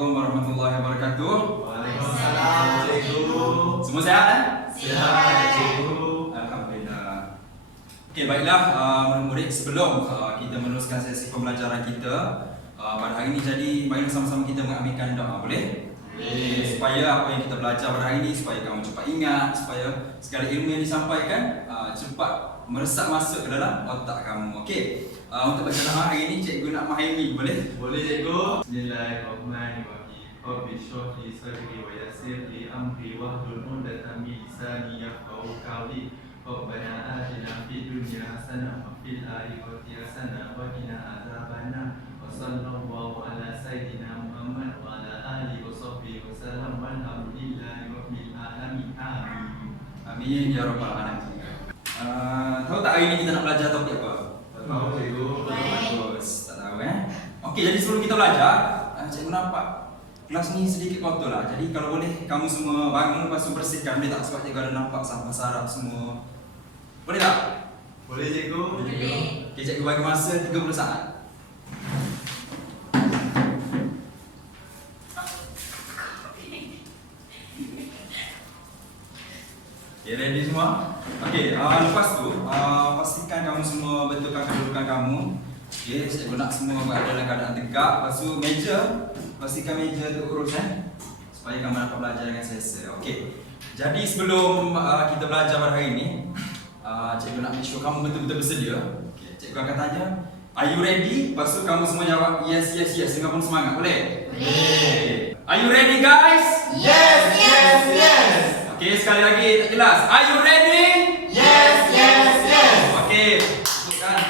Assalamualaikum warahmatullahi wabarakatuh. Waalaikumsalam, cikgu. Semua sehat kan? Sihat, cikgu. Alhamdulillah. Okey, baiklah murid-murid, sebelum kita meneruskan sesi pembelajaran kita pada hari ini, jadi mari sama-sama kita mengambilkan doa, boleh? Boleh. Supaya apa yang kita belajar pada hari ini, supaya kamu cepat ingat, supaya segala ilmu yang disampaikan cepat meresap masuk ke dalam otak kamu. Okey. Untuk bacaan hari ini cikgu nak memahami, boleh? Boleh, cikgu. Bismillahirrahmanirrahim. Rabbi shrah li sadri wa yassir li amri wahlul 'uqdatam min lisani yafqahu qawli. Rabbana atina fid dunya hasanah wa fil akhirati hasanah wa qina adzabannar. Wa sallallahu ala sayyidina Muhammad wa ala alihi wa sahbihi wa sallam. Walhamdulillahi rabbil alamin. Amin. Amin ya rabbal alamin. Tahu tak hari ini kita nak belajar topik apa? Tahu, cikgu. Bagus, tak tahu Okey, jadi sebelum kita belajar, cikgu nampak kelas ni sedikit kotor lah. Jadi kalau boleh kamu semua bangun lepas tu bersihkan, boleh tak? Sebab cikgu ada nampak sampah sarap semua. Boleh tak? Boleh, cikgu. Boleh. Okey, cikgu bagi masa 30 saat. Okay, ready semua? Okey, lepas tu pastikan kamu semua betulkan kedudukan kamu. Okey, cikgu nak semua berada dalam keadaan tegak. Lepas tu meja, pastikan meja tu urus supaya kamu dapat belajar dengan selesa. Okey. Jadi sebelum kita belajar pada hari ini, cikgu nak make sure kamu betul-betul bersedia. Okey, cikgu akan tanya, are you ready? Lepas tu kamu semua jawab yes, yes, yes dengan penuh semangat. Boleh? Boleh. Are you ready guys? Yes, yes, yes. Okey, sekali lagi tak jelas. Are you ready? Yes, yes, yes. Okey, bukan.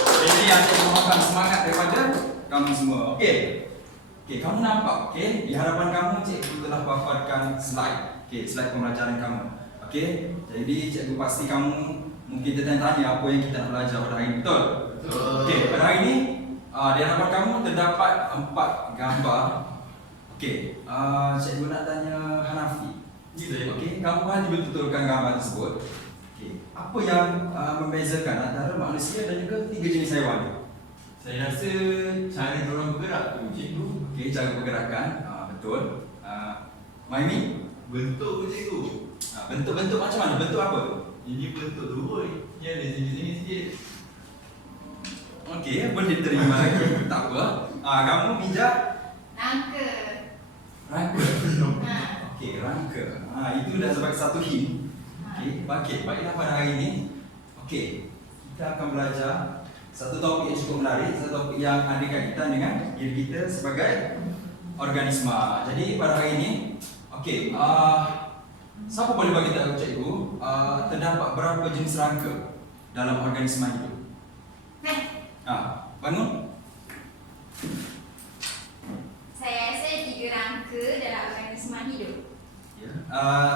Jadi yang saya mohonkan semangat daripada kamu semua. Okey. Okey, kamu nampak okey? Di hadapan kamu cikgu telah paparkan slide. Okey, slide pembelajaran kamu. Okey. Jadi cikgu pasti kamu mungkin tertanya-tanya apa yang kita nak belajar pada hari ini. Betul? Betul. Okey, pada hari ini di hadapan kamu terdapat 4 gambar. Okey, cikgu nak tanya Hanafi. Okey, kamu hanya betul-betulkan gambar tersebut. Okey, apa yang membezakan antara manusia dan juga 3 jenis haiwan? Saya rasa cara diorang bergerak tu, cikgu. Okey, cara pergerakan, betul. Maimi, Bentuk tu, cikgu. bentuk-bentuk macam mana? Bentuk apa? Ini bentuk turun. Ni ada sini-sini sikit. Okey, boleh terima lagi. Tak apa. Kamu bijak Nangka. rangka. Ha. Okey, rangka. Itu dah sebagai satu hint. Okey, baiklah pada hari ini. Okey, kita akan belajar satu topik yang cukup menarik, satu topik yang ada kaitan dengan diri kita sebagai organisma. Jadi pada hari ini, okey, siapa boleh bagi tahu cikgu terdapat berapa jenis rangka dalam organisma hidup? Bangun. Saya rasa 3 rangka dalam organisma hidup. Ya.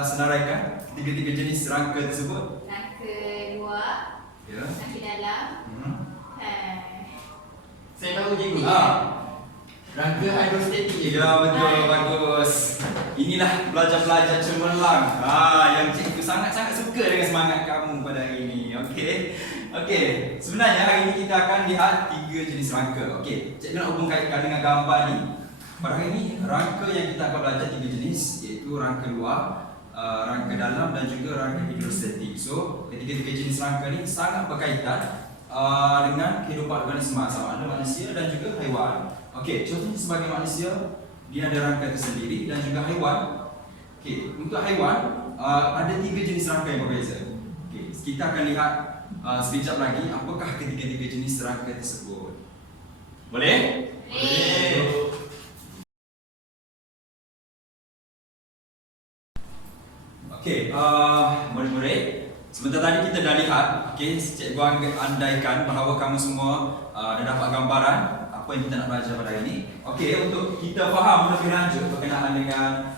Senaraikan 3 jenis rangka tersebut. Rangka luar, Ya. rangka dalam. Saya tahu, cikgu. Rangka hidrostatik, cikgu. Ya, betul, bagus. Inilah pelajar-pelajar cemerlang. Yang cikgu sangat-sangat suka dengan semangat kamu pada hari ini. Okey, sebenarnya hari ini kita akan lihat 3 jenis rangka. Okey, cikgu nak hubung kaitkan dengan gambar ni. Pada hari ini rangka yang kita akan belajar 3 jenis, iaitu rangka luar, rangka dalam dan juga rangka hidrostatik. So, ketiga-tiga jenis rangka ni sangat berkaitan dengan kehidupan organisma, sama ada manusia dan juga haiwan. Okey, contohnya sebagai manusia, dia ada rangka tersendiri dan juga haiwan. Okey, untuk haiwan ada 3 jenis rangka yang berbeza. Okey, kita akan lihat sekejap lagi apakah ketiga-tiga jenis rangka tersebut. Boleh? Boleh. Okey, murid-murid, sebentar tadi kita dah lihat, okey, cikgu andaikan bahawa kamu semua dah dapat gambaran apa yang kita nak belajar pada hari ini. Okey, untuk kita faham lebih lanjut berkenaan dengan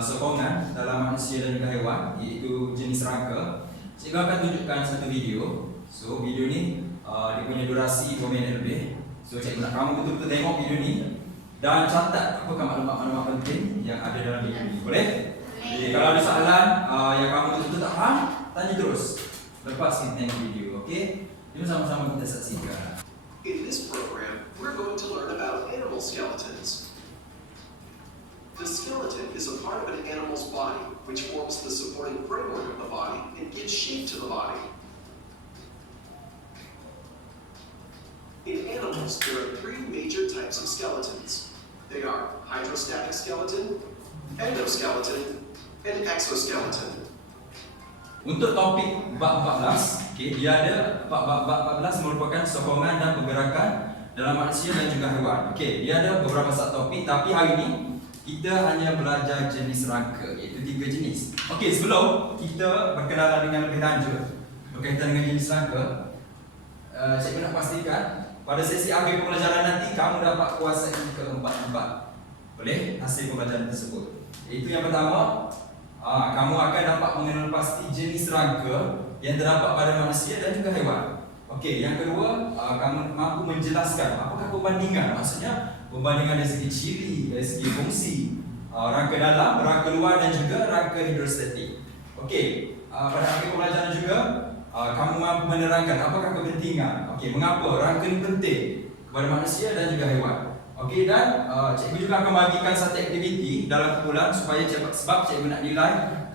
sokongan dalam manusia dan juga haiwan, iaitu jenis rangka, cikgu akan tunjukkan satu video. So, video ni dia punya durasi 2 minit lebih. So, cikgu nak kamu betul-betul tengok video ni dan catat apakah maklumat-maklumat penting yang ada dalam video ni. Boleh? Jadi kalau ada soalan yang kamu betul-betul tak faham, tanya terus lepas kita tengok video, okey? Jom sama-sama kita saksikan. In this program, we're going to learn about animal skeletons. body, which forms the supporting framework of the body and gives shape to the body. In animals, there are three major types of skeletons. They are hydrostatic skeleton, endoskeleton, and exoskeleton. Untuk topik bab 14, okay, dia ada bab 14 merupakan sokongan dan pergerakan dalam manusia dan juga haiwan. Okey, dia ada beberapa subtopik, tapi hari ini kita hanya belajar jenis rangka, iaitu 3 jenis. Okey, sebelum kita berkenalan dengan lebih lanjut berkaitan dengan jenis rangka, cikgu nak pastikan pada sesi akhir pembelajaran nanti kamu dapat kuasai keempat-empat boleh hasil pembelajaran tersebut. Iaitu yang pertama, kamu akan dapat mengenal pasti jenis rangka yang terdapat pada manusia dan juga haiwan. Okey, yang kedua, kamu mampu menjelaskan apakah perbandingan, maksudnya perbandingan dari segi ciri, dari segi fungsi, rangka dalam, rangka luar dan juga rangka hidrostatik. Okey, pada akhir pembelajaran juga kamu mampu menerangkan apakah kepentingan, okey, mengapa rangka ini penting kepada manusia dan juga haiwan. Okey, dan cikgu juga akan bagikan satu aktiviti dalam kumpulan supaya sebab cikgu nak nilai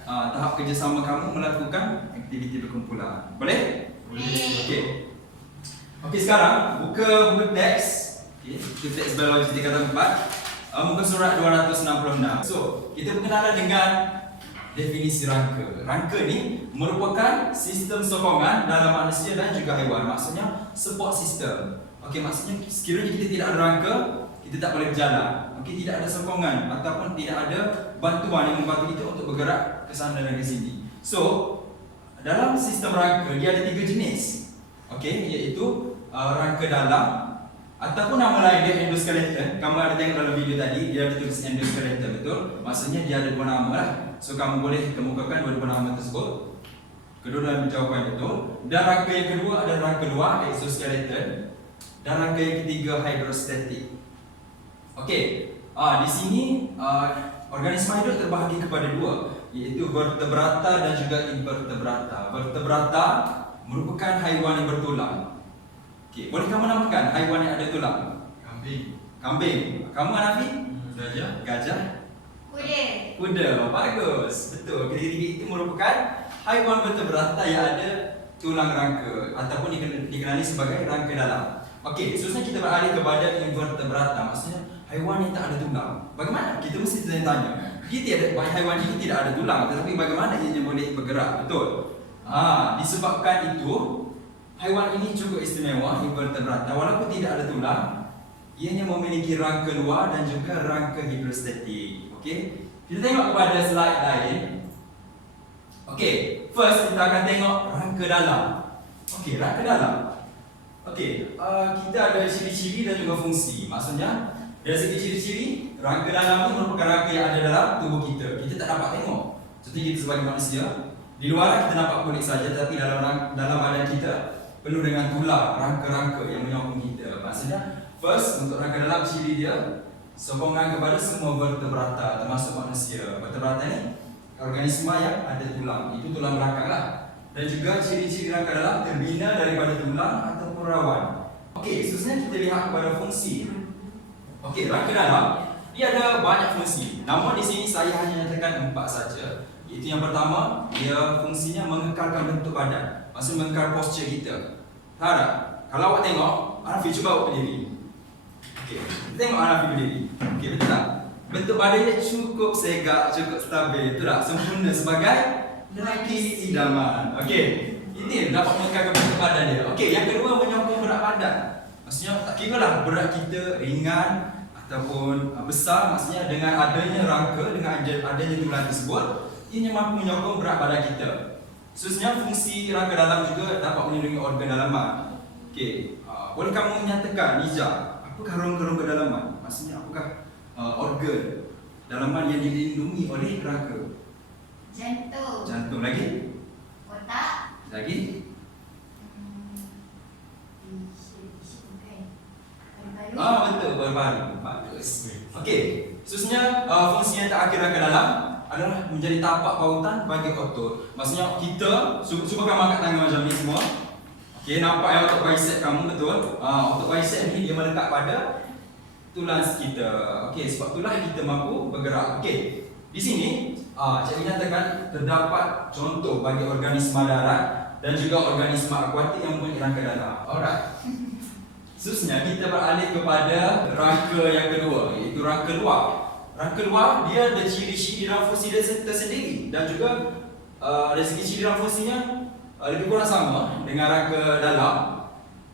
tahap kerjasama kamu melakukan aktiviti berkumpulan. Boleh? Boleh. Okey. Okey, sekarang buka buku teks. Okey, buku teks biologi tingkatan 4. Muka surat 266. So, kita berkenalan dengan definisi rangka. Rangka ni merupakan sistem sokongan dalam manusia dan juga haiwan. Maksudnya support system. Okey, maksudnya sekiranya kita tidak ada rangka, kita tak boleh berjalan. Okey, tidak ada sokongan ataupun tidak ada bantuan yang membantu kita untuk bergerak ke sana dan ke sini. So, dalam sistem rangka dia ada 3 jenis. Okey, iaitu rangka dalam ataupun nama lain dia endoskeleton. Kamu ada tengok dalam video tadi dia ada tulis endoskeleton, betul? Maksudnya dia ada 2 nama lah. So kamu boleh kemukakan 2 nama tersebut. Kedua dalam jawapan betul. Dan rangka yang kedua adalah rangka luar, exoskeleton. Dan rangka yang ketiga hydrostatic. Okey, di sini organisma hidup terbahagi kepada 2, iaitu vertebrata dan juga invertebrata. Vertebrata merupakan haiwan yang bertulang. Okey, boleh kamu namakan haiwan yang ada tulang? Kambing. Kambing. Kamu Hanafi? Gajah. Gajah. Kuda. Kuda. Bagus. Betul. Ketiga itu merupakan haiwan vertebrata yang ada tulang rangka ataupun dikenali sebagai rangka dalam. Okey, seterusnya kita beralih kepada invertebrata. Maksudnya haiwan yang tak ada tulang. Bagaimana? Kita mesti tanya. Haiwan ini tidak ada tulang, tetapi bagaimana ia boleh bergerak? Betul. Disebabkan itu haiwan ini cukup istimewa, invertebrata. Walaupun tidak ada tulang, ianya memiliki rangka luar dan juga rangka hidrostatik. Okey, kita tengok kepada slide lain. Okey, first kita akan tengok rangka dalam. Okey, rangka dalam. Okey, kita ada ciri-ciri dan juga fungsi. Maksudnya dari segi ciri-ciri, rangka dalam ini merupakan rangka yang ada dalam tubuh kita. Kita tak dapat tengok. Contohnya kita sebagai manusia, di luar kita nampak kulit saja, tapi dalam badan kita penuh dengan tulang, rangka-rangka yang menyokong kita. Maksudnya, first untuk rangka dalam ciri dia sokongan kepada semua vertebrata termasuk manusia. Vertebrata ni organisma yang ada tulang. Itu tulang belakang lah. Dan juga ciri-ciri rangka dalam terbina daripada tulang ataupun rawan. Okey, seterusnya kita lihat kepada fungsi. Okey, rangka dalam dia ada banyak fungsi. Namun di sini saya hanya nyatakan 4 saja. Itu yang pertama, dia fungsinya mengekalkan bentuk badan. Maksudnya mengekal posture kita. Tahu tak? Kalau awak tengok, Hanafi cuba awak berdiri. Okey, kita tengok Hanafi berdiri. Okey, betul tak? Bentuk badan dia cukup segak, cukup stabil. Betul tak? Sempurna sebagai lelaki idaman. Okey, ini dapat mengekalkan bentuk badan dia. Okey, yang kedua menyokong berat badan. Maksudnya tak kira lah berat kita ringan ataupun besar. Maksudnya dengan adanya rangka, dengan adanya tulang tersebut, ia mampu menyokong berat badan kita. Seterusnya fungsi rangka dalam juga dapat melindungi organ dalaman. Okey, boleh kamu menyatakan Nija, apakah rongga kedalaman? Maksudnya apakah organ dalaman yang dilindungi oleh rangka? Jantung. Jantung lagi? Otak. Lagi? Betul, paru-paru. Bagus. Okey, seterusnya fungsi yang terakhir rangka dalam adalah menjadi tapak pautan bagi otot. Maksudnya kita cuba kamu angkat tangan macam ni semua. Okey, nampak yang otot bicep kamu, betul? Otot bicep ni dia melekat pada tulang kita. Okey, sebab itulah kita mampu bergerak. Okey, di sini Cikgu nyatakan terdapat contoh bagi organisma darat dan juga organisma akuatik yang mempunyai rangka dalam. Alright. Seterusnya kita beralih kepada rangka yang kedua, iaitu rangka luar. Rangka luar dia ada ciri-ciri dalam fungsi dia tersendiri dan juga dari segi ciri dalam fungsinya lebih kurang sama dengan rangka dalam.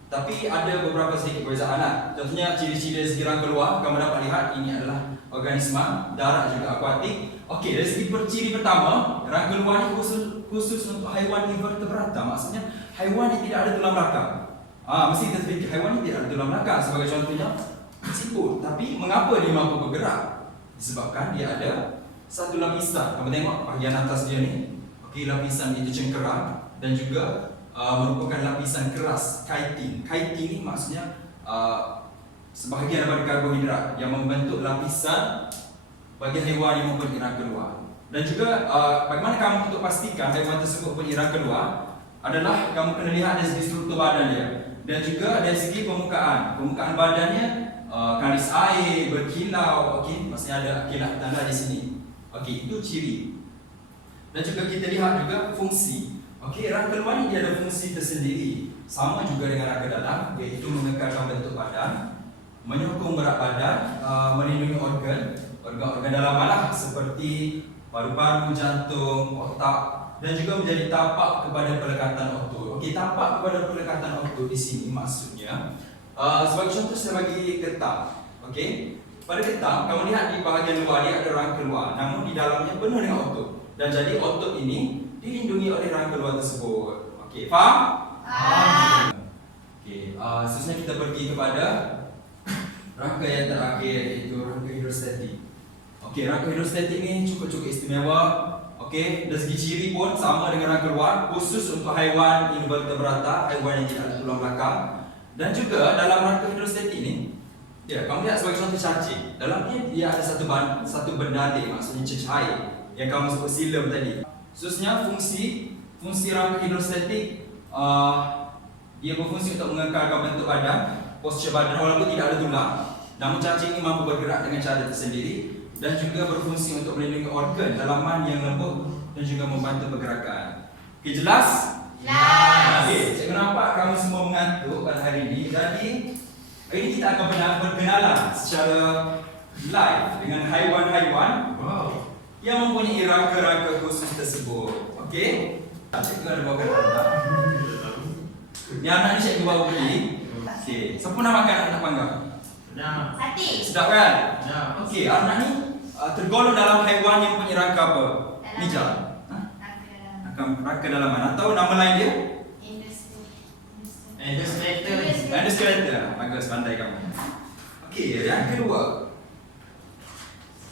Tapi ada beberapa sedikit perbezaan lah. Contohnya ciri-ciri dari segi rangka luar, kamu dapat lihat ini adalah organisma darat juga akuatik. Okey, dari segi ciri pertama, rangka luar ni khusus untuk haiwan invertebrata. Maksudnya haiwan yang tidak ada tulang belakang. Mesti kita fikir haiwan ni tidak ada tulang belakang. Sebagai contohnya siput. Tapi mengapa dia mampu bergerak? Disebabkan dia ada satu lapisan. Kamu tengok bahagian atas dia ni. Okey, lapisan itu cengkerang dan juga merupakan lapisan keras, chitin. Chitin ni maksudnya sebahagian daripada karbohidrat yang membentuk lapisan bagi haiwan yang mempunyai rangka luar. Dan juga bagaimana kamu untuk pastikan haiwan tersebut mempunyai rangka luar adalah kamu kena lihat dari segi struktur badan dia dan juga dari segi permukaan badannya kalis air, berkilau. Okey, maksudnya ada kilat tanda di sini. Okey, itu ciri. Dan juga kita lihat juga fungsi. Okey, rangka luar ni dia ada fungsi tersendiri. Sama juga dengan rangka dalam, iaitu mengekalkan bentuk badan, menyokong berat badan, melindungi organ dalaman lah, seperti paru-paru, jantung, otak, dan juga menjadi tapak kepada pelekatan otot. Okey, tapak kepada pelekatan otot di sini maksudnya sebagai contoh saya bagi ketam. Okey, pada ketam kamu lihat di bahagian luar dia ada rangka luar, namun di dalamnya penuh dengan otot. Dan jadi otot ini dilindungi oleh rangka luar tersebut. Okey, faham? Faham. Okey, seterusnya kita pergi kepada rangka yang terakhir, iaitu rangka hidrostatik. Okey, rangka hidrostatik ni cukup istimewa. Okey, dari segi ciri pun sama dengan rangka luar, khusus untuk haiwan invertebrata, haiwan yang tidak ada tulang belakang. Dan juga dalam rangka hidrostatik ni, ya, kamu lihat sebagai contoh cacing. Dalamnya dia ada satu berdalih, maksudnya cecair yang kamu sebut silem tadi. Khususnya fungsi rangka hidrostatik, dia berfungsi untuk mengekalkan bentuk badan, postur badan walaupun tidak ada tulang. Namun cacing ini mampu bergerak dengan cara tersendiri dan juga berfungsi untuk melindungi organ dalaman yang lembut dan juga membantu pergerakan. Okey, jelas? Jelas. Okey, cikgu nampak kamu semua mengantuk pada hari ini. Jadi hari ini kita akan berkenalan secara live dengan haiwan-haiwan yang mempunyai rangka-rangka khusus tersebut. Okey? Cikgu ada bawakan anak. Ni anak ni cikgu bawa beli. Okey, siapa nak makan anak panggang? Sate. Sedap kan? Okey, anak ni tergolong dalam haiwan yang mempunyai rangka apa? Dalam. Nijal. Rangka dalaman atau nama lain dia? Endoskeleton. Bagus, pandai kamu. Okey, yang kedua.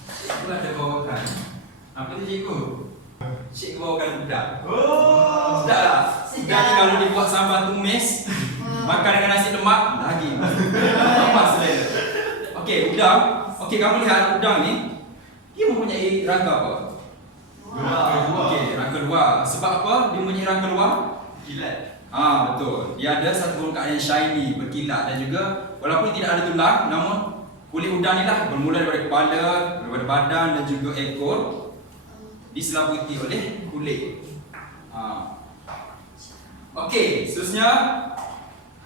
Cikgu ada bawakan. Apa tu cikgu? Cikgu bawakan udang. Sedap tak? Udang ni kalau dibuat sambal tumis, makan dengan nasi lemak, lagi. Apa selera? Okey, udang. Okey, kamu lihat udang ni, dia mempunyai rangka apa? Okey, rangka luar. Sebab apa dia mempunyai rangka luar? Kilat. Betul. Dia ada satu permukaan yang shiny, berkilat dan juga walaupun tidak ada tulang, namun kulit udang ni lah bermula daripada kepala, daripada badan dan juga ekor diselabuti oleh kulit. Okey, seterusnya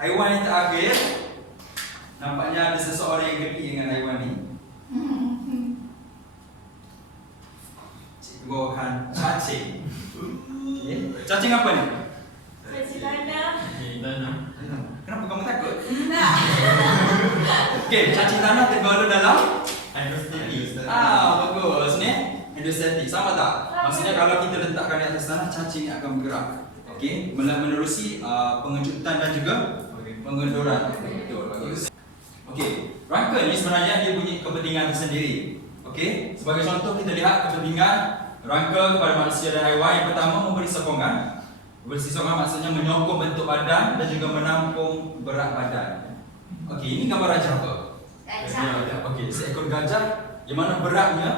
haiwan yang terakhir. Nampaknya ada seseorang yang geli dengan haiwan ni. Cikgu bawakan cacing. Okay. Cacing apa ni? Cacing tanah. Kenapa kamu takut? Tak. Okey, cacing tanah tergolong dalam Endoskeleton. bagus ni. Endostatik. Sama tak? Maksudnya kalau kita letakkan di atas tanah, cacing akan bergerak. Okey, menerusi pengecutan dan juga pengendoran. Betul, bagus. Okey, rangka ni sebenarnya dia punya kepentingan tersendiri. Okey, sebagai contoh kita lihat kepentingan rangka kepada manusia dan haiwan. Yang pertama, memberi sokongan. Memberi sokongan maksudnya menyokong bentuk badan dan juga menampung berat badan. Okey, ini gambar gajah apa? Gajah. Okey, seekor gajah yang mana beratnya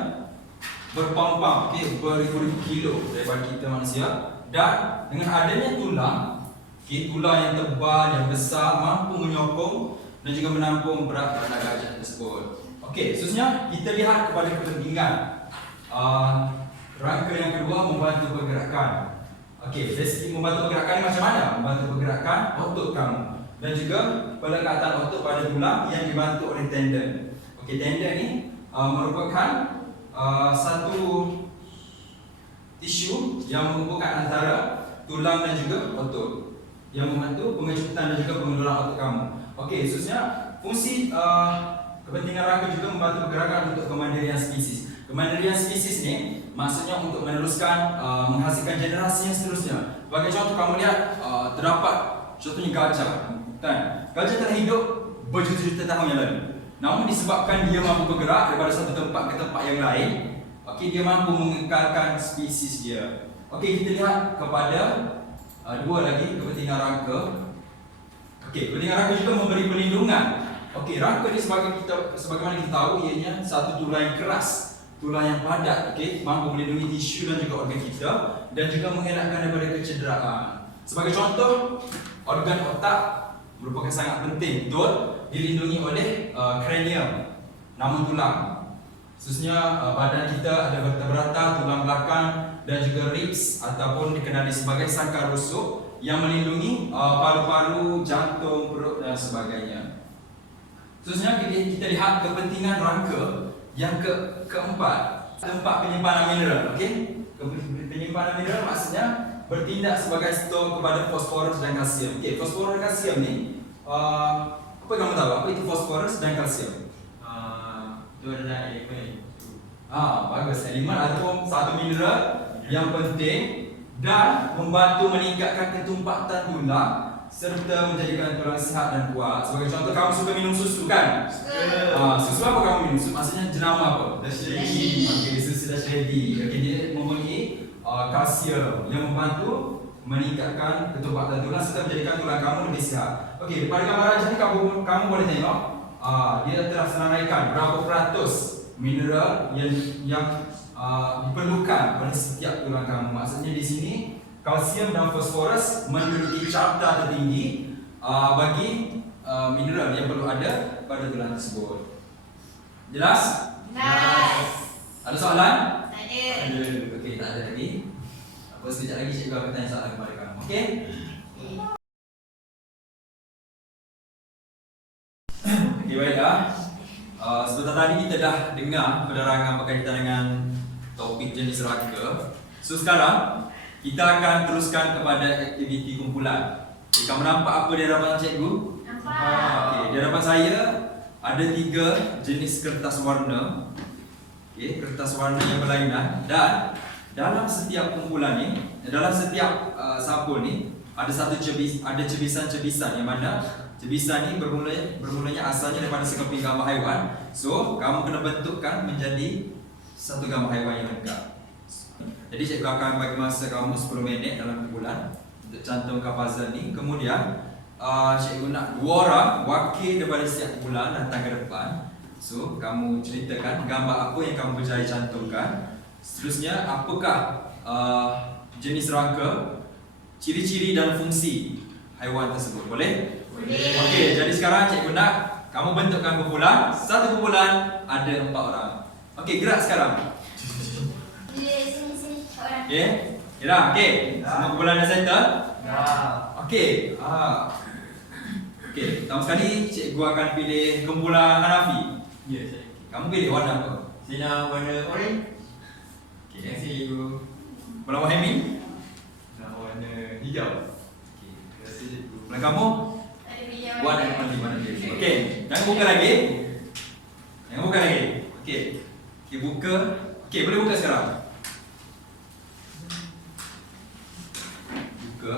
berpam-pam, okey, beribu-ribu kilo daripada kita manusia, dan dengan adanya tulang, okey, tulang yang tebal, yang besar, mampu menyokong dan juga menampung berat badan gajah tersebut. Okey, seterusnya kita lihat kepada kepentingan Rangka yang kedua membantu pergerakan. Okey, dari segi membantu pergerakan ni macam mana? Membantu pergerakan otot kamu dan juga pelekatan otot pada tulang yang dibantu oleh tendon. Okey, tendon ni merupakan satu tisu yang menghubungkan antara tulang dan juga otot yang membantu pengecutan dan juga pengendulan otot kamu. Okey, khususnya fungsi kepentingan rangka juga membantu pergerakan untuk kemandirian spesies. Kemandirian spesies ni maksudnya untuk meneruskan menghasilkan generasi yang seterusnya. Sebagai contoh kamu lihat terdapat contohnya gajah, kan? Gajah telah hidup berjuta-juta tahun yang lalu. Namun disebabkan dia mampu bergerak daripada satu tempat ke tempat yang lain, okey, dia mampu mengekalkan spesies dia. Okey, kita lihat kepada dua lagi kepentingan rangka. Okey, kepentingan rangka juga memberi perlindungan. Okey, rangka ni sebagaimana kita tahu ianya satu tulang yang keras, tulang yang padat, okey, mampu melindungi tisu dan juga organ kita dan juga mengelakkan daripada kecederaan. Sebagai contoh, organ otak merupakan sangat penting, betul, dilindungi oleh kranium, nama tulang. Khususnya badan kita ada vertebrata, tulang belakang dan juga ribs ataupun dikenali sebagai sangkar rusuk yang melindungi paru-paru, jantung, perut dan sebagainya. Khususnya kita lihat kepentingan rangka yang keempat, tempat penyimpanan mineral. Okey, penyimpanan mineral maksudnya bertindak sebagai stor kepada fosforus dan kalsium. Okey, fosforus dan kalsium ni apa kamu tahu apa itu fosforus dan kalsium? Itu adalah elemen. Bagus. Elemen atau satu mineral yang penting dan membantu meningkatkan ketumpatan tulang serta menjadikan tulang sihat dan kuat. Sebagai contoh, kamu suka minum susu kan? Susu apa kamu minum? Maksudnya jenama apa? Dashledi. Okey, susu Dashledi. Okey, dia mempunyai kalsium yang membantu meningkatkan ketumpatan tulang serta menjadikan tulang kamu lebih sihat. Okey, pada gambar rajah ni kamu boleh tengok dia telah senaraikan berapa peratus mineral yang diperlukan oleh setiap tulang kamu. Maksudnya di sini kalsium dan fosforus memiliki carta tertinggi bagi mineral yang perlu ada pada tulang tersebut. Jelas? Nice. Ada soalan? Ada. Okey, tak ada lagi. Apa sekejap lagi cikgu akan tanya soalan kepada kamu. Okey? Okey, baiklah. Sebentar tadi kita dah dengar penerangan berkaitan dengan topik jenis rangka. So sekarang kita akan teruskan kepada aktiviti kumpulan. Okay, kamu nampak apa di hadapan cikgu? Nampak. Okey, di hadapan saya ada 3 jenis kertas warna. Okey, kertas warna yang berlainan dan dalam setiap kumpulan ni, dalam setiap sampul ni ada cebisan-cebisan yang mana cebisan ni bermulanya asalnya daripada sekeping gambar haiwan. So, kamu kena bentukkan menjadi satu gambar haiwan yang lengkap. Jadi cikgu akan bagi masa kamu 10 minit dalam kumpulan untuk cantumkan puzzle ni. Kemudian cikgu nak 2 orang wakil daripada setiap kumpulan datang ke depan. So, kamu ceritakan gambar apa yang kamu berjaya cantumkan. Seterusnya, apakah jenis rangka, ciri-ciri dan fungsi haiwan tersebut. Boleh? Boleh. Okey, jadi sekarang cikgu nak kamu bentukkan kumpulan. Satu kumpulan ada 4 orang. Okey, gerak sekarang. Sini. Orang. Okey. Gerak. Okey. Semua kumpulan dah settle? Okey. Okey, pertama sekali cikgu akan pilih kumpulan Hanafi. Ya, saya. Kamu pilih warna apa? Sina warna orange. Okey. Yang saya cikgu. Kumpulan Wahimi? Warna hijau. Okey. Terima kasih cikgu. Kumpulan kamu? Ada bidang Warna yang paling mana dia? Okey. Jangan buka lagi. Jangan buka lagi. Okey. Okey, buka. Okey, boleh buka sekarang. Buka.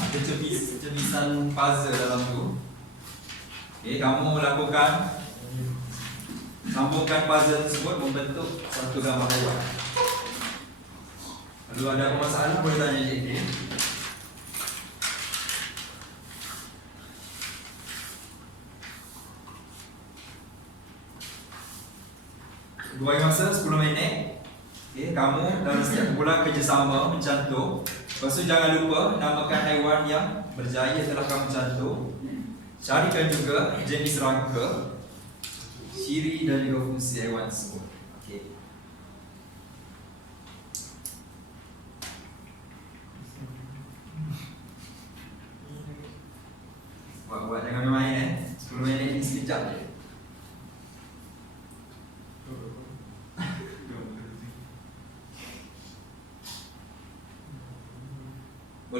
Ada cebisan puzzle dalam tu. Okey, kamu lakukan sambungkan puzzle tersebut membentuk satu gambar haiwan. Kalau ada apa masalah boleh tanya cikgu. Dua masa 10 minit. Okey, kamu dalam setiap bulan kerjasama mencantum. Lepas tu jangan lupa namakan haiwan yang berjaya telah kamu cantum. Carikan juga jenis rangka, ciri dan juga fungsi haiwan tersebut. Okey.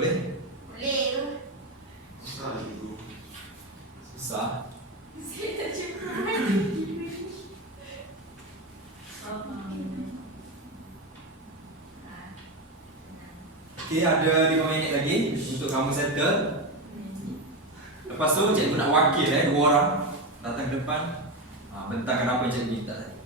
Boleh? Boleh tu. Susah cikgu. Susah. Saya tak cukup. Okey, ada 5 minit lagi untuk kamu settle. Lepas tu cikgu nak wakil dua orang datang ke depan. Bentangkan apa yang cikgu minta tadi.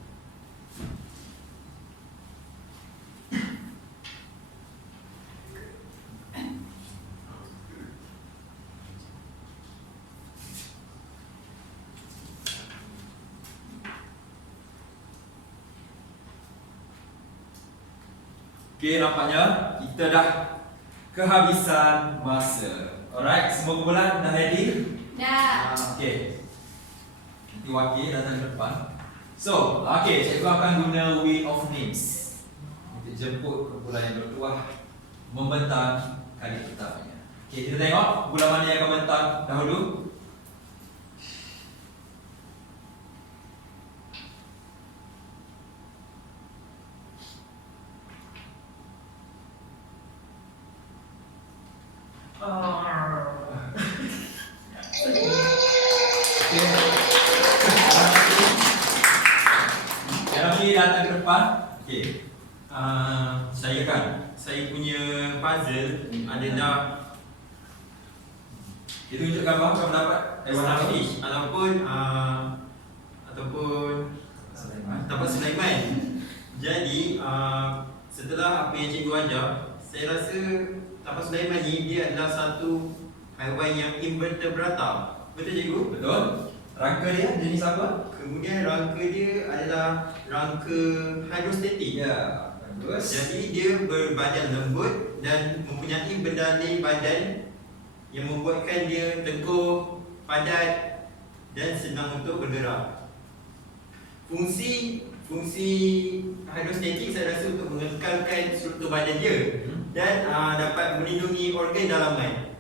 Okey, nampaknya kita dah kehabisan masa. Alright, semua kumpulan dah ready? Dah. Okey. Nanti wakil datang ke depan. So, okey, cikgu akan guna wheel of names untuk jemput kumpulan yang bertuah membentang kali pertamanya. Okey, kita tengok kumpulan mana yang akan bentang dahulu. Yang datang ke depan. Okey. Saya punya puzzle adalah Kita tunjuk gambar kamu dapat starfish ataupun tapak Sulaiman. Jadi setelah apa yang cikgu ajar, saya rasa tapak Sulaiman ni dia adalah satu haiwan yang invertebrata. Betul cikgu? Betul. Rangka dia jenis apa? Kemudian rangka dia adalah rangka hidrostatik. Ya, bagus. Jadi dia berbadan lembut dan mempunyai bendalai badan yang membuatkan dia teguh, padat dan senang untuk bergerak. Fungsi hidrostatik saya rasa untuk mengekalkan struktur badan dia dan dapat melindungi organ dalaman.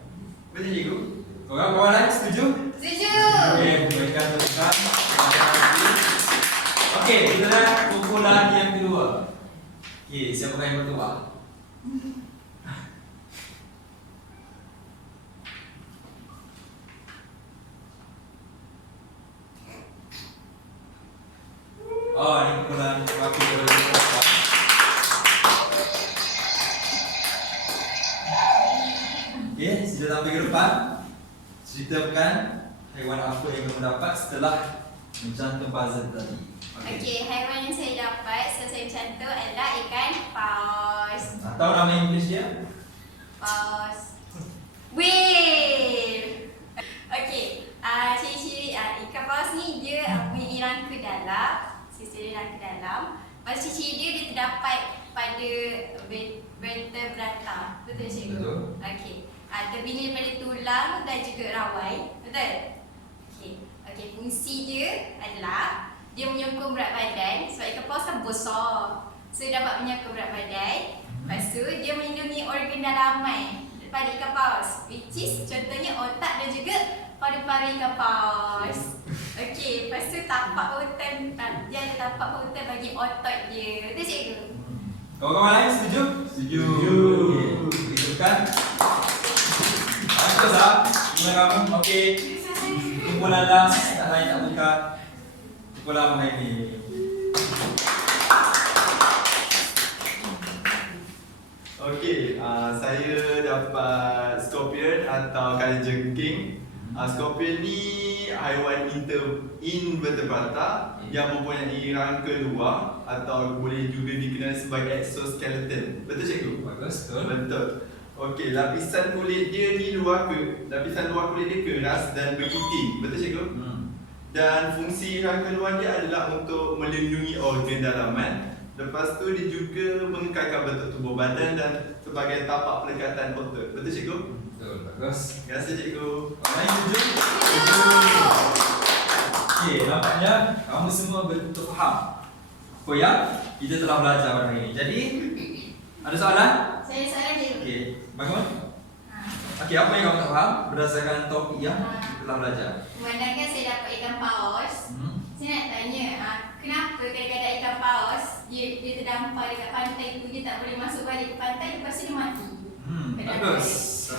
Betul cikgu? Kawan-kawan lain setuju? Setuju. Okey, berikan tepukan. Okey, kita dah kumpulan yang kedua. Okey, siapa yang bertuah? Oh, ini kumpulan wakil kedua. Okey, sudah sampai ke depan. Ceritakan haiwan apa yang kamu dapat setelah mencantum puzzle tadi. Okey, haiwan yang saya dapat setelah saya cantum adalah ikan paus. Tahu nama English dia? Paus. Whale. Okey, ciri-ciri ikan paus ni dia mempunyai rangka dalam, sisi rangka dalam. Ciri-ciri dia terdapat pada vertebrata. Betul cikgu? Betul. Okey. Terbina daripada tulang dan juga rawai. Betul? Okey, fungsi dia adalah dia menyokong berat badan sebab ikan paus kan besar. So dia dapat menyokong berat badan. Lepas tu dia melindungi organ dalaman pada ikan paus, which is contohnya otak dan juga paru-paru ikan paus. Okey, lepas tu tapak pautan, dia ada tapak pautan bagi otot dia. Betul cikgu? Kawan-kawan lain setuju? Setuju. Okey, tunjukkan. Bagus ah. Gimana kamu? Okey. Kumpulan last, tak lain tak bukan. Kumpulan mengaini. Okey, saya dapat scorpion atau kalajengking. Scorpion ni haiwan invertebrata yang mempunyai rangka luar atau boleh juga dikenali sebagai exoskeleton. Betul cikgu? Bagus, betul. Betul. Okey, lapisan kulit dia ni lapisan luar kulit dia keras dan berkiting. Betul cikgu? Dan fungsi rangka luar dia adalah untuk melindungi organ dalaman. Lepas tu dia juga mengekalkan bentuk tubuh badan dan sebagai tapak pelekatan otot. Betul cikgu? Betul, bagus. Terima kasih cikgu. Kawan lain setuju? Okey, nampaknya kamu semua betul faham apa yang kita telah belajar pada hari ini. Jadi, ada soalan? Saya soalan cikgu. Okey, bagaimana? Okey, apa yang kamu tak faham berdasarkan topik yang kita telah belajar? Memandangkan saya dapat ikan paus, saya nak tanya, kenapa kadang-kadang ikan paus dia terdampar dekat pantai tu, dia tak boleh masuk balik ke pantai, lepas tu dia mati. Bagus.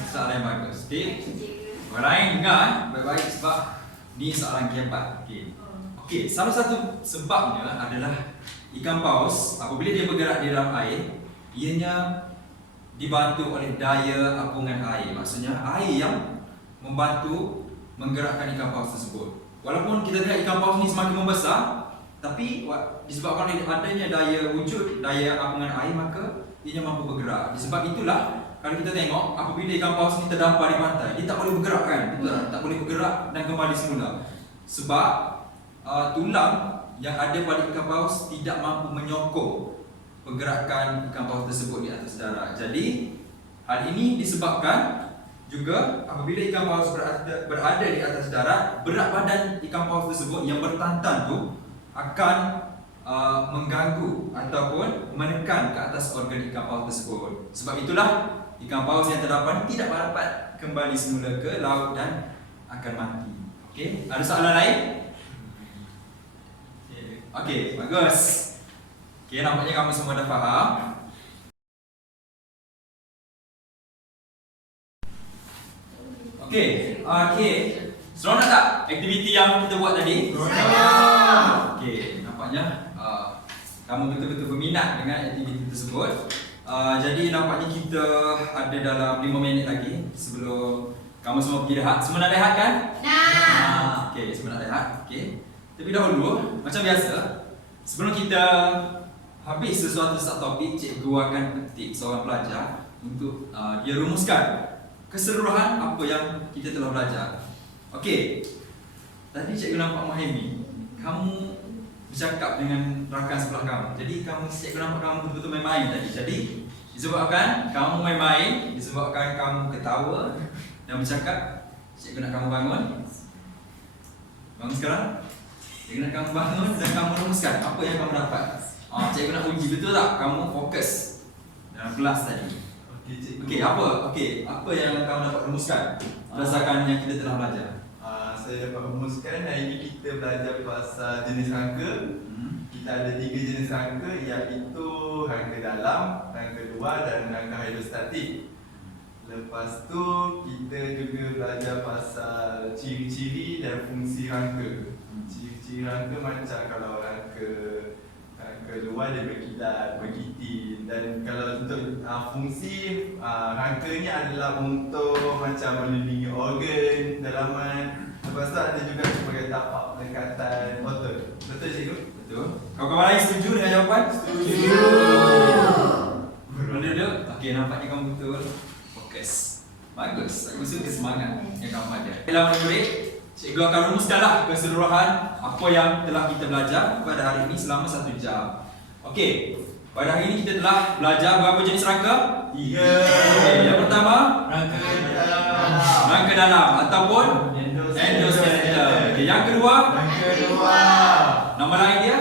Soalan yang bagus. Okey. Je. Orang lain dengar baik-baik sebab ni soalan keempat. Okey. Okey, salah satu sebabnya adalah ikan paus apabila dia bergerak di dalam air, ianya dibantu oleh daya apungan air. Maksudnya air yang membantu menggerakkan ikan paus tersebut. Walaupun kita lihat ikan paus ni semakin membesar, tapi disebabkan oleh adanya daya wujud, daya apungan air, maka ianya mampu bergerak. Sebab itulah kalau kita tengok apabila ikan paus ni terdampar di pantai, dia tak boleh bergerak kan? Betul tak? Tak boleh bergerak dan kembali semula. Sebab tulang yang ada pada ikan paus tidak mampu menyokong pergerakan ikan paus tersebut di atas darat. Jadi hal ini disebabkan juga apabila ikan paus berada di atas darat, berat badan ikan paus tersebut yang bertantan tu akan mengganggu ataupun menekan ke atas organ ikan paus tersebut. Sebab itulah ikan paus yang terdampar tidak dapat kembali semula ke laut dan akan mati. Okey, ada soalan lain? Okey, bagus. Okey, nampaknya kamu semua dah faham. Okey, seronok tak aktiviti yang kita buat tadi? Okey, nampaknya kamu betul-betul berminat dengan aktiviti tersebut. Jadi nampaknya kita ada dalam 5 minit lagi sebelum kamu semua pergi rehat. Semua nak rehat kan? Nah. Okey, semua nak rehat. Okey. Tapi dahulu, macam biasa, sebelum kita habis sesuatu topik, cikgu akan petik seorang pelajar untuk dia rumuskan keseluruhan apa yang kita telah belajar. Okey. Tadi cikgu nampak Mahemi, kamu bercakap dengan rakan sebelah kamu. Jadi cikgu nampak kamu betul-betul main-main tadi. Jadi disebabkan kamu main-main, disebabkan kamu ketawa dan bercakap, cikgu nak kamu bangun. Bangun sekarang. Cikgu nak kamu bangun dan kamu rumuskan apa yang kamu dapat. Cikgu nak uji betul tak kamu fokus dalam kelas tadi. Okey, cikgu. Apa yang kamu dapat rumuskan berdasarkan yang kita telah belajar? Saya dapat rumuskan hari ini kita belajar pasal jenis rangka. Kita ada 3 jenis rangka, iaitu rangka dalam, rangka luar dan rangka hidrostatik. Lepas tu kita juga belajar pasal ciri-ciri dan fungsi rangka. Ciri-ciri rangka macam kalau rangka luar dia berkilat, bergitir, dan kalau untuk fungsi rangka ni adalah untuk macam melindungi organ dalaman. Lepas tu ada juga sebagai tapak pendekatan otot. Betul cikgu? Betul. Kawan-kawan lain setuju dengan jawapan? Setuju. Duduk. Okey, nampaknya kamu betul fokus. Bagus. Aku suka semangat yang kamu ada. Dalam murid, cikgu akan rumuskanlah keseluruhan apa yang telah kita belajar pada hari ini selama 1 jam. Okey. Pada hari ini kita telah belajar berapa jenis rangka? 3. Okay, yang pertama, rangka dalam ataupun endoskeleton. Okay, yang kedua, nama lain dia?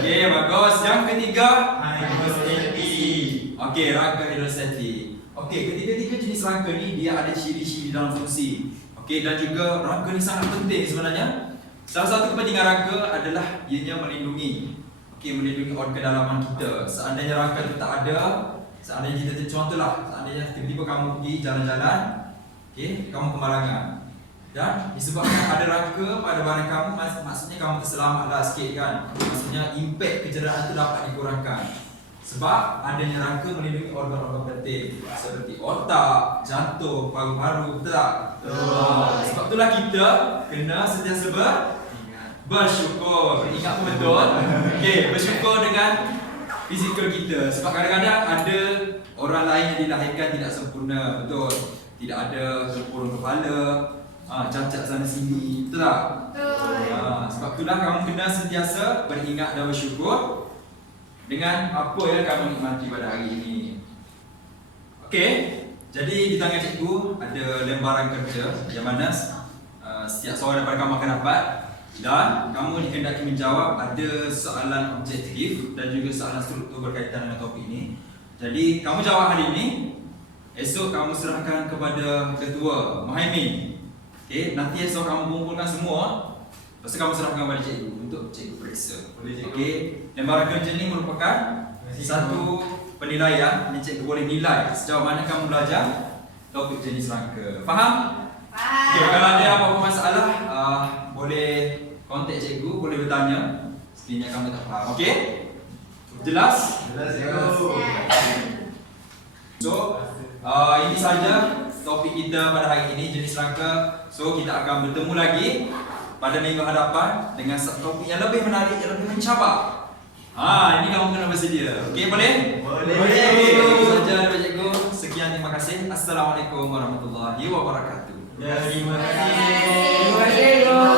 Okey, bagus. Yang ketiga, okey, rangka hidrostatik. Okey, ketiga-tiga jenis rangka ni dia ada ciri-ciri dalam fungsi. Okey, dan juga rangka ni sangat penting sebenarnya. Salah satu kepentingan rangka adalah ianya melindungi. Okey, melindungi organ dalaman kita. Seandainya rangka itu tak ada, seandainya kita contohlah, seandainya tiba-tiba kamu pergi jalan-jalan, okey, kamu kemalangan. Dan disebabkan ada rangka pada badan kamu, maksudnya kamu terselamatlah sikit kan. Maksudnya impak kecederaan itu dapat dikurangkan. Sebab adanya rangka melindungi organ-organ penting seperti otak, jantung, paru-paru, betul tak? Betul. Sebab itulah kita kena sentiasa bersyukur. Ingat pun betul. Okey, bersyukur dengan fizikal kita. Sebab kadang-kadang ada orang lain yang dilahirkan tidak sempurna, betul. Tidak ada sempurna kepala, cacat sana sini, betul tak? Betul. Sebab itulah kamu kena sentiasa beringat dan bersyukur dengan apa yang kamu nikmati pada hari ini. Okey, jadi di tangan cikgu ada lembaran kerja yang mana setiap soalan daripada kamu akan dapat. Dan kamu dikehendaki menjawab ada soalan objektif dan juga soalan struktur berkaitan dengan topik ini. Jadi kamu jawab hari ini, esok kamu serahkan kepada ketua Muhaimin. Okey, nanti esok kamu kumpulkan semua, lepas tu kamu serahkan kepada cikgu untuk cikgu periksa. Boleh cikgu. Okey, lembaran kerja ini merupakan satu penilaian yang cikgu boleh nilai sejauh mana kamu belajar topik jenis rangka. Faham? Faham. Okay, kalau ada apa-apa masalah, boleh kontak cikgu, boleh bertanya. Sekiranya kamu tak faham. Okey? Jelas? Jelas ya. So, ini saja topik kita pada hari ini, jenis rangka. So, kita akan bertemu lagi pada minggu hadapan dengan topik yang lebih menarik, yang lebih mencabar. Ini kamu kena bersedia. Okey, boleh? Boleh. Okey, itu saja daripada cikgu. Sekian, terima kasih. Assalamualaikum warahmatullahi wabarakatuh. Ya, terima Terima kasih. kasih. Terima kasih, cikgu.